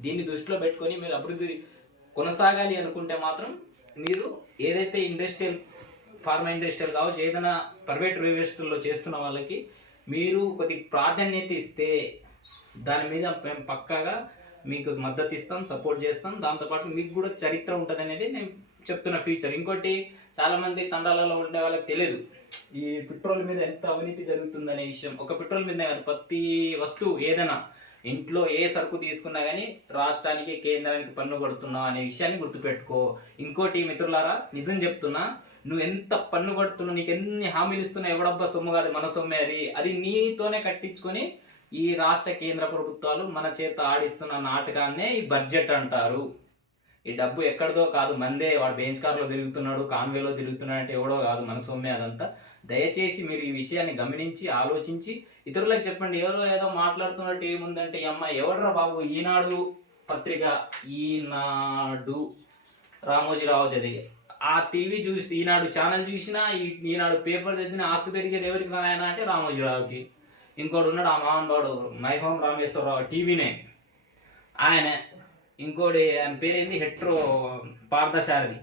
దీన్ని దృష్టిలో పెట్టుకొని మీరు అభివృద్ధి కొనసాగాలి అనుకుంటే మాత్రం మీరు ఏదైతే ఇండస్ట్రియల్ ఫార్మా ఇండస్ట్రియల్ కావచ్చు ఏదైనా ప్రైవేట్ యూనివర్సిటీల్లో చేస్తున్న వాళ్ళకి మీరు కొద్దిగా ప్రాధాన్యత ఇస్తే దాని మీద మేము పక్కాగా మీకు మద్దతు ఇస్తాం సపోర్ట్ చేస్తాం. దాంతోపాటు మీకు కూడా చరిత్ర ఉంటుంది అనేది నేను చెప్తున్న ఫ్యూచర్ ఇంకోటి చాలామంది తండాలలో ఉండే వాళ్ళకి తెలియదు ఈ పెట్రోల్ మీద ఎంత అవినీతి జరుగుతుందనే విషయం. ఒక పెట్రోల్ మీద కాదు ప్రతి వస్తువు ఏదైనా ఇంట్లో ఏ సరుకు తీసుకున్నా కానీ రాష్ట్రానికి కేంద్రానికి పన్ను కొడుతున్నావు అనే విషయాన్ని గుర్తుపెట్టుకో. ఇంకోటి మిత్రులారా నిజం చెప్తున్నా నువ్వు ఎంత పన్ను కొడుతున్నావు నీకు ఎన్ని హామీలు ఇస్తున్నా ఎవడబ్బా సొమ్ము కాదు మన సొమ్మే అది. అది నీతోనే కట్టించుకొని ఈ రాష్ట్ర కేంద్ర ప్రభుత్వాలు మన చేత ఆడిస్తున్న నాటకాన్నే ఈ బడ్జెట్ అంటారు. ఈ డబ్బు ఎక్కడిదో కాదు మందే వాడు బెంచ్ కార్లో తిరుగుతున్నాడు కాన్వేలో తిరుగుతున్నాడు అంటే ఎవడో కాదు మన సొమ్మే అదంతా. దయచేసి మీరు ఈ విషయాన్ని గమనించి ఆలోచించి ఇతరులకు చెప్పండి ఎవరో ఏదో మాట్లాడుతున్నట్టు ఏముందంటే ఈ అమ్మాయి ఎవడరా బాబు? ఈనాడు పత్రిక ఈనాడు రామోజీరావు అది ఆ టీవీ చూసి ఈనాడు ఛానల్ చూసినా ఈ- ఈనాడు పేపర్ చదివిన ఆస్తి పెరిగేది ఎవరికి నాయన అంటే రామోజీరావుకి. ఇంకోటి ఉన్నాడు ఆ మహానుభావుడు హోమ్ రామేశ్వరరావు టీవీనే. ఆయనే. ఇంకోటి ఆయన పేరేంది? హెట్రో పార్థసారథి.